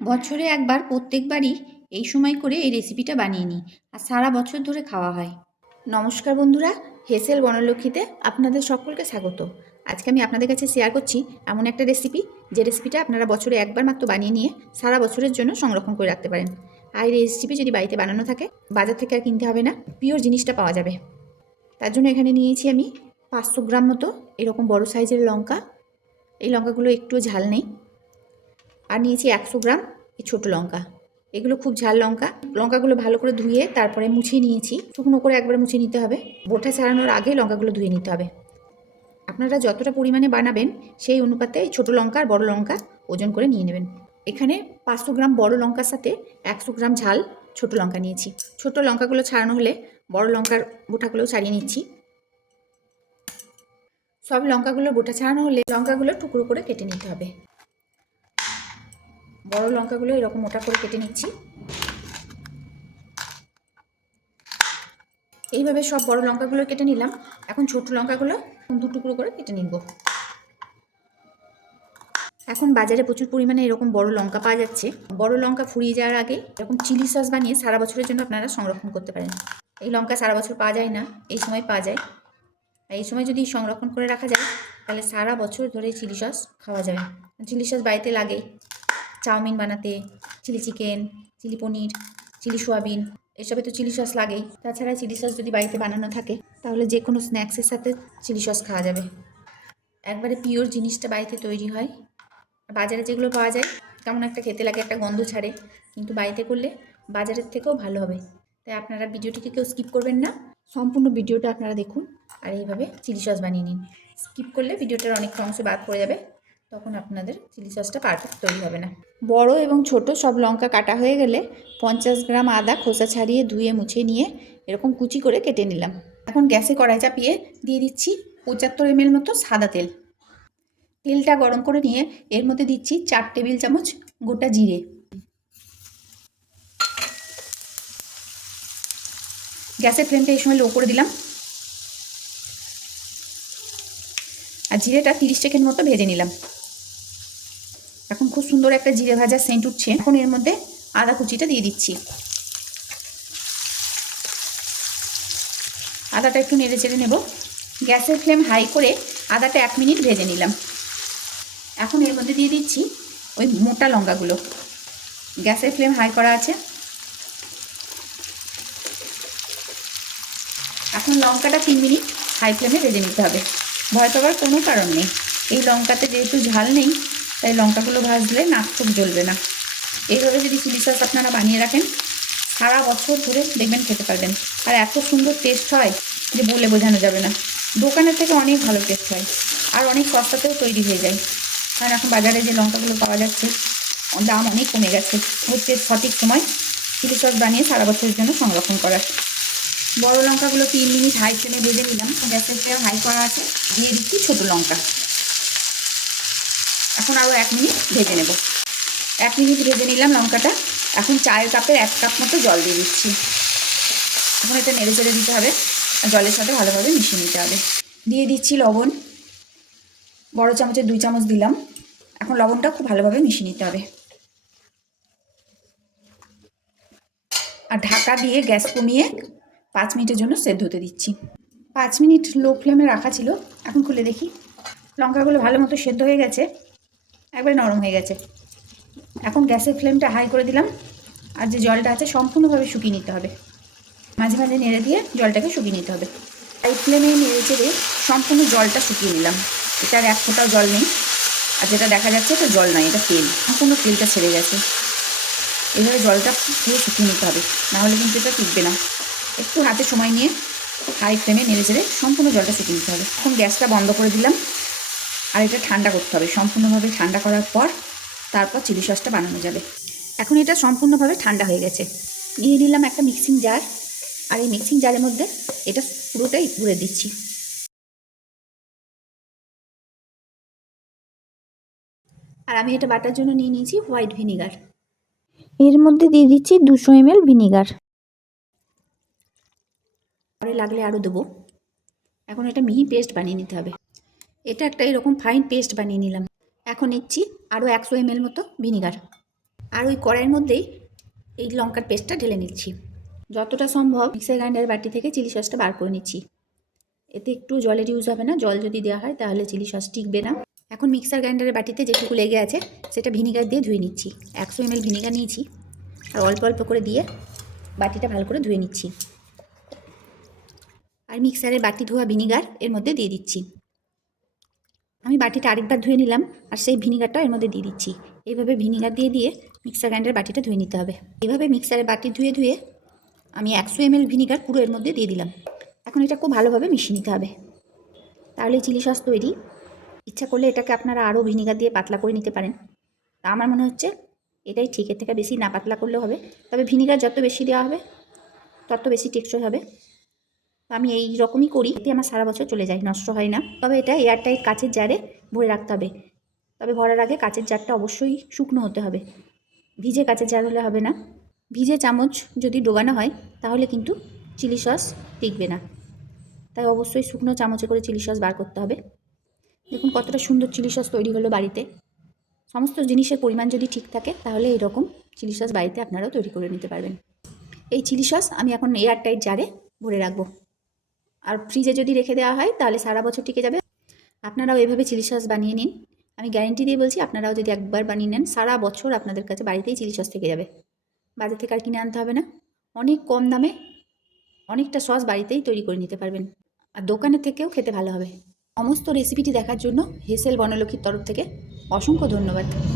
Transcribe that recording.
বছরে একবার প্রত্যেকবারই এই সময় করে এই রেসিপিটা বানিয়ে নিই। আর সারা বছর ধরে খাওয়া হয়। নমস্কার বন্ধুরা, হেসেল বনলক্ষ্মীতে আপনাদের সকলকে স্বাগত। আজকে আমি আপনাদের কাছে শেয়ার করছি এমন একটা রেসিপি যে রেসিপিটা আপনারা বছরে একবার মাত্র বানিয়ে নিয়ে সারা বছরের জন্য সংরক্ষণ করে রাখতে পারেন। আর এই রেসিপি যদি বাড়িতে বানানো থাকে, বাজার থেকে আর কিনতে হবে না পিওর জিনিসটা পাওয়া যাবে। তার জন্য এখানে নিয়েছি আমি পাঁচশো গ্রাম মতো এরকম বড় সাইজের লঙ্কা। এই লঙ্কাগুলো একটু ঝাল নেই। আর নিয়েছি একশো গ্রাম এই ছোটো লঙ্কা। এগুলো খুব ঝাল লঙ্কা। লঙ্কাগুলো ভালো করে ধুয়ে তারপরে মুছিয়ে নিয়েছি। শুকনো করে একবার মুছে নিতে হবে। বোটা ছাড়ানোর আগে লঙ্কাগুলো ধুয়ে নিতে হবে। আপনারা যতটা পরিমাণে বানাবেন সেই অনুপাতে ছোটো লঙ্কা আর বড় লঙ্কা ওজন করে নিয়ে নেবেন। এখানে পাঁচশো গ্রাম বড় লঙ্কার সাথে একশো গ্রাম ঝাল ছোটো লঙ্কা নিয়েছি। ছোটো লঙ্কাগুলো ছাড়ানো হলে বড় লঙ্কার বোটাগুলো ছাড়িয়ে নিচ্ছি। সব লঙ্কাগুলো বোটা ছাড়ানো হলে লঙ্কাগুলো টুকরো করে কেটে নিতে হবে। বড় লঙ্কাগুলো এরকম মোটা করে কেটে নিচ্ছি। এইভাবে সব বড় লঙ্কাগুলো কেটে নিলাম। এখন ছোট লঙ্কাগুলো দু টুকরো করে কেটে নিব। এখন বাজারে প্রচুর পরিমাণে এরকম বড় লঙ্কা পাওয়া যাচ্ছে। বড় লঙ্কা ফুরিয়ে যাওয়ার আগে এরকম চিলি সস বানিয়ে সারা বছরের জন্য আপনারা সংরক্ষণ করতে পারেন। এই লঙ্কা সারা বছর পাওয়া যায় না, এই সময় পাওয়া যায়। আর এই সময় যদি সংরক্ষণ করে রাখা যায়, তাহলে সারা বছর ধরে চিলি সস খাওয়া যাবে চিলি সস বাড়িতে লাগেই চাউমিন বানাতে, chilli chicken, chilli paneer, chilli soyabean, এসবে তো চিলি সস লাগেই। তাছাড়া চিলি সস যদি বাড়িতে বানানো থাকে, তাহলে যে কোনো স্ন্যাক্সের সাথে চিলি সস খাওয়া যাবে। একবারে পিওর জিনিসটা বাড়িতে তৈরি হয়। বাজারে যেগুলো পাওয়া যায়, কেমন একটা খেতে লাগে, একটা গন্ধ ছাড়ে, কিন্তু বাড়িতে করলে বাজারের থেকেও ভালো হবে। তাই আপনারা ভিডিওটিকে কেউ স্কিপ করবেন না। সম্পূর্ণ ভিডিওটা আপনারা দেখুন, আর এইভাবে চিলি সস বানিয়ে নিন। স্কিপ করলে ভিডিওটার অনেক অংশ বাদ পড়ে যাবে। তখন আপনাদের চিলি সসটা পারফেক্ট তৈরি হবে না। বড় এবং ছোট সব লঙ্কা কাটা হয়ে গেলে পঞ্চাশ গ্রাম আদা খোসা ছাড়িয়ে ধুয়ে মুছে নিয়ে এরকম কুচি করে কেটে নিলাম। এখন গ্যাসে কড়াই চাপিয়ে দিয়ে দিচ্ছি পঁচাত্তর এমএল মতো সাদা তেল। তেলটা গরম করে নিয়ে এর মধ্যে দিচ্ছি চার টেবিল চামচ গোটা জিরে। গ্যাসের ফ্লেমটা এই সময় লো করে দিলাম। আর জিরেটা তিরিশ সেকেন্ড মতো ভেজে নিলাম। এখন খুব সুন্দর একটা জিরে ভাজা সেন্ট উঠছে। এখন এর মধ্যে আদা কুচিটা দিয়ে দিচ্ছি। আদাটা একটু নেড়ে চেড়ে নেব। গ্যাসের ফ্লেম হাই করে আদাটা এক মিনিট ভেজে নিলাম। এখন এর মধ্যে দিয়ে দিচ্ছি ওই মোটা লঙ্কাগুলো। গ্যাসের ফ্লেম হাই করা আছে। এখন লঙ্কাটা তিন মিনিট হাই ফ্লেমে ভেজে নিতে হবে। ভয় পাবার কোনো কারণ নেই। এই লঙ্কাতে যেহেতু ঝাল নেই তাই লঙ্কাগুলো ভাজলে নাক চোখ জ্বলবে না। এইভাবে যদি চিলি সস আপনারা বানিয়ে রাখেন, সারা বছর ধরে দেখবেন খেতে পারবেন। আর এত সুন্দর টেস্ট হয় যে বলে বোঝানো যাবে না। দোকানের থেকে অনেক ভালো টেস্ট হয়। আর অনেক সস্তাতেও তৈরি হয়ে যায়। কারণ এখন বাজারে যে লঙ্কাগুলো পাওয়া যাচ্ছে, দাম অনেক কমে গেছে। হচ্ছে সঠিক সময় চিলি সস বানিয়ে সারা বছরের জন্য সংরক্ষণ করার বড় লঙ্কাগুলো তিন মিনিট হাই ফ্লেমে ভেজে নিলাম। গ্যাসের ফ্লেম হাই করা আছে। দিয়ে দিচ্ছি ছোটো লঙ্কা। এখন আরও এক মিনিট ভেজে নেব। এক মিনিট ভেজে নিলাম লঙ্কাটা। এখন চায়ের কাপের এক কাপ মতো জল দিয়ে দিচ্ছি। এখন এটা নেড়ে চেড়ে দিতে হবে। জলের সাথে ভালোভাবে মিশিয়ে নিতে হবে। দিয়ে দিচ্ছি লবণ। বড় চামচের দুই চামচ দিলাম। এখন লবণটা খুব ভালোভাবে মিশিয়ে নিতে হবে। আর ঢাকা দিয়ে গ্যাস কমিয়ে পাঁচ মিনিটের জন্য সেদ্ধ হতে দিচ্ছি। পাঁচ মিনিট লো ফ্লেমে রাখা ছিল। এখন খুলে দেখি। লঙ্কাগুলো ভালো মতো সেদ্ধ হয়ে গেছে। একবারে নরম হয়ে গেছে। এখন গ্যাসের ফ্লেমটা হাই করে দিলাম। আর যে জলটা আছে সম্পূর্ণভাবে শুকিয়ে নিতে হবে। মাঝে মাঝে নেড়ে দিয়ে জলটাকে শুকিয়ে নিতে হবে। হাই ফ্লেমে নেড়ে চেড়ে সম্পূর্ণ জলটা শুকিয়ে নিলাম। এটার এক ফোঁটাও জল নেই। আর যেটা দেখা যাচ্ছে এটা জল নয়, এটা তেল। সম্পূর্ণ তেলটা ছেড়ে গেছে। এভাবে জলটা পুরো শুকিয়ে নিতে হবে। নাহলে কিন্তু এটা টিকবে না। একটু হাতে সময় নিয়ে হাই ফ্লেমে নেড়ে চেড়ে সম্পূর্ণ জলটা শুকিয়ে নিতে হবে। এখন গ্যাসটা বন্ধ করে দিলাম। আর এটা ঠান্ডা করতে হবে। সম্পূর্ণভাবে ঠান্ডা করার পর তারপর চিলি সসটা বানানো যাবে। এখন এটা সম্পূর্ণভাবে ঠান্ডা হয়ে গেছে। নিয়ে নিলাম একটা মিক্সিং জার। আর এই মিক্সিং জারের মধ্যে এটা পুরোটাই ঘুরে দিচ্ছি। আর আমি এটা বাটার জন্য নিয়ে নিয়েছি হোয়াইট ভিনিগার। এর মধ্যে দিয়ে দিচ্ছি দুশো এমএল ভিনিগার। পরে লাগলে আরও দেবো। এখন এটা মিহি পেস্ট বানিয়ে নিতে হবে। এটা একটা এরকম ফাইন পেস্ট বানিয়ে নিলাম। এখন নিচ্ছি আরও একশো এমএল মতো ভিনিগার আর ওই কড়াইয়ের মধ্যেই এই লঙ্কার পেস্টটা ঢেলে নিচ্ছি। যতটা সম্ভব মিক্সার গ্রাইন্ডার বাটি থেকে চিলি সসটা বার করে নিচ্ছি। এতে একটু জলের ইউজ হবে না, জল যদি দেওয়া হয় তাহলে চিলি সস টিকবে না। এখন মিক্সার গ্রাইন্ডারের বাটিতে যেটুকু লেগে আছে সেটা ভিনিগার দিয়ে ধুয়ে নিচ্ছি। একশো এমএল ভিনিগার নিয়েছি। আর অল্প অল্প করে দিয়ে বাটিটা ভালো করে ধুয়ে নিচ্ছি। আর মিক্সারের বাটি ধোয়া ভিনিগার এর মধ্যে দিয়ে দিচ্ছি। আমি বাটিটা আরেকবার ধুয়ে নিলাম, আর সেই ভিনিগারটা এর মধ্যে দিয়ে দিচ্ছি। এইভাবে ভিনিগার দিয়ে দিয়ে মিক্সার গ্রাইন্ডার বাটিটা ধুয়ে নিতে হবে। এভাবে মিক্সারের বাটি ধুয়ে ধুয়ে আমি একশো এমএল ভিনিগার পুরো এর মধ্যে দিয়ে দিলাম। এখন এটা খুব ভালোভাবে মিশিয়ে নিতে হবে। তাহলে চিলি সস তৈরি। ইচ্ছা করলে এটাকে আপনারা আরও ভিনিগার দিয়ে পাতলা করে নিতে পারেন। তা আমার মনে হচ্ছে এটাই ঠিক, এর থেকে বেশি না পাতলা করলেও হবে। তবে ভিনিগার যত বেশি দেওয়া হবে, তত বেশি টেকসই হবে। আমি এই রকমই করি। এতে আমার সারা বছর চলে যায়, নষ্ট হয় না। তবে এটা এয়ারটাইট কাচের জারে ভরে রাখতে হবে। তবে ভরার আগে কাচের জারটা অবশ্যই শুকনো হতে হবে। ভিজে কাচের জার হলে হবে না। ভিজে চামচ যদি ডোবানো হয়, তাহলে কিন্তু চিলি সস টিকবে না। তাই অবশ্যই শুকনো চামচে করে চিলি সস বার করতে হবে। দেখুন কতটা সুন্দর চিলি সস তৈরি হলো বাড়িতে। সমস্ত জিনিসের পরিমাণ যদি ঠিক থাকে, তাহলে এরকম চিলি সস বাড়িতে আপনারাও তৈরি করে নিতে পারবেন। এই চিলি সস আমি এখন এয়ারটাইট জারে ভরে রাখব। আর ফ্রিজে যদি রেখে দেওয়া হয়, তাহলে সারা বছর টিকে যাবে। আপনারাও এভাবে চিলি সস বানিয়ে নিন। আমি গ্যারেন্টি দিয়ে বলছি, আপনারাও যদি একবার বানিয়ে নেন, সারা বছর আপনাদের কাছে বাড়িতেই চিলি সস থেকে যাবে। বাজার থেকে আর কিনে আনতে হবে না। অনেক কম দামে অনেকটা সস বাড়িতেই তৈরি করে নিতে পারবেন। আর দোকানের থেকেও খেতে ভালো হবে। সমস্ত রেসিপিটি দেখার জন্য হেসেল বনলক্ষ্মীর তরফ থেকে অসংখ্য ধন্যবাদ।